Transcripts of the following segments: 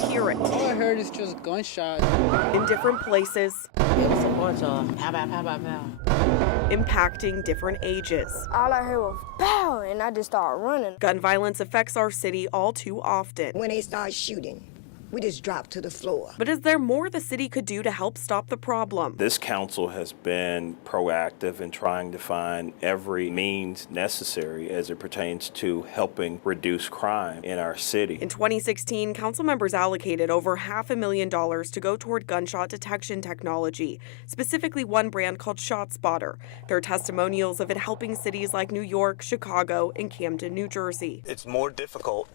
you'll hear it. All I heard is just gunshots. In different places. It was a bunch of pow, pow, pow, pow, pow. Impacting different ages. All I heard was pow, and I just started running. Gun violence affects our city all too often. When they start shooting, we just drop to the floor. But is there more the city could do to help stop the problem? This council has been proactive in trying to find every means necessary as it pertains to helping reduce crime in our city. In 2016, council members allocated over $500,000 to go toward gunshot detection technology, specifically one brand called Shotspotter. There are testimonials of it helping cities like New York, Chicago, and Camden, New Jersey. It's more difficult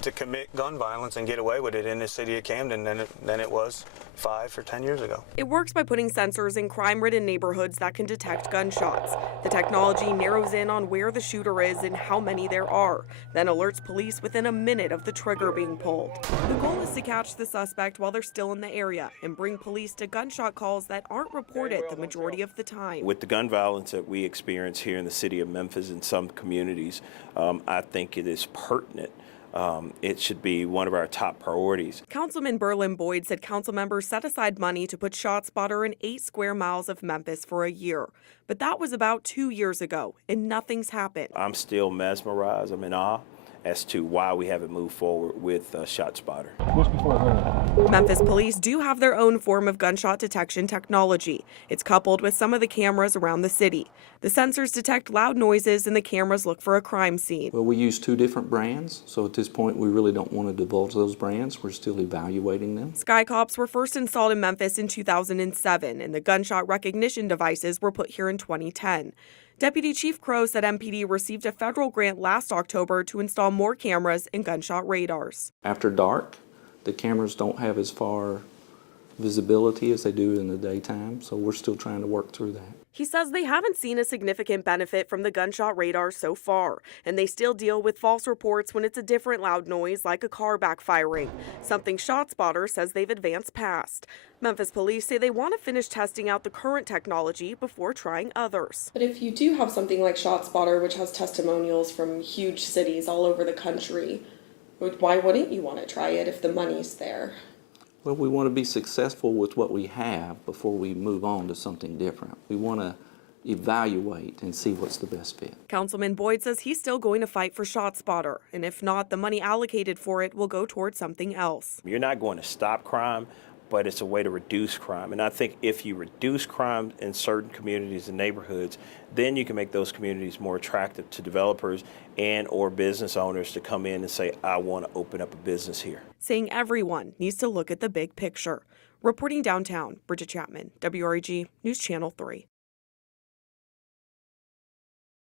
to commit gun violence and get away with it in the city of Camden than it was 5 or 10 years ago. It works by putting sensors in crime-ridden neighborhoods that can detect gunshots. The technology narrows in on where the shooter is and how many there are, then alerts police within a minute of the trigger being pulled. The goal is to catch the suspect while they're still in the area and bring police to gunshot calls that aren't reported the majority of the time. With the gun violence that we experience here in the city of Memphis and some communities, I think it is pertinent. It should be one of our top priorities. Councilman Berlin Boyd said council members set aside money to put Shotspotter in 8 square miles of Memphis for a year. But that was about 2 years ago, and nothing's happened. I'm still mesmerized. I'm in awe as to why we haven't moved forward with Shotspotter. Memphis police do have their own form of gunshot detection technology. It's coupled with some of the cameras around the city. The sensors detect loud noises and the cameras look for a crime scene. Well, we use 2 different brands, so at this point we really don't want to divulge those brands. We're still evaluating them. Sky Cops were first installed in Memphis in 2007, and the gunshot recognition devices were put here in 2010. Deputy Chief Crow said MPD received a federal grant last October to install more cameras and gunshot radars. After dark, the cameras don't have as far visibility as they do in the daytime, so we're still trying to work through that. He says they haven't seen a significant benefit from the gunshot radar so far, and they still deal with false reports when it's a different loud noise like a car backfiring, something Shotspotter says they've advanced past. Memphis police say they want to finish testing out the current technology before trying others. But if you do have something like Shotspotter, which has testimonials from huge cities all over the country, why wouldn't you want to try it if the money's there? Well, we want to be successful with what we have before we move on to something different. We want to evaluate and see what's the best fit. Councilman Boyd says he's still going to fight for Shotspotter, and if not, the money allocated for it will go towards something else. You're not going to stop crime, but it's a way to reduce crime. And I think if you reduce crime in certain communities and neighborhoods, then you can make those communities more attractive to developers and or business owners to come in and say, I want to open up a business here. Saying everyone needs to look at the big picture. Reporting downtown, Bridget Chapman, WREG News Channel 3.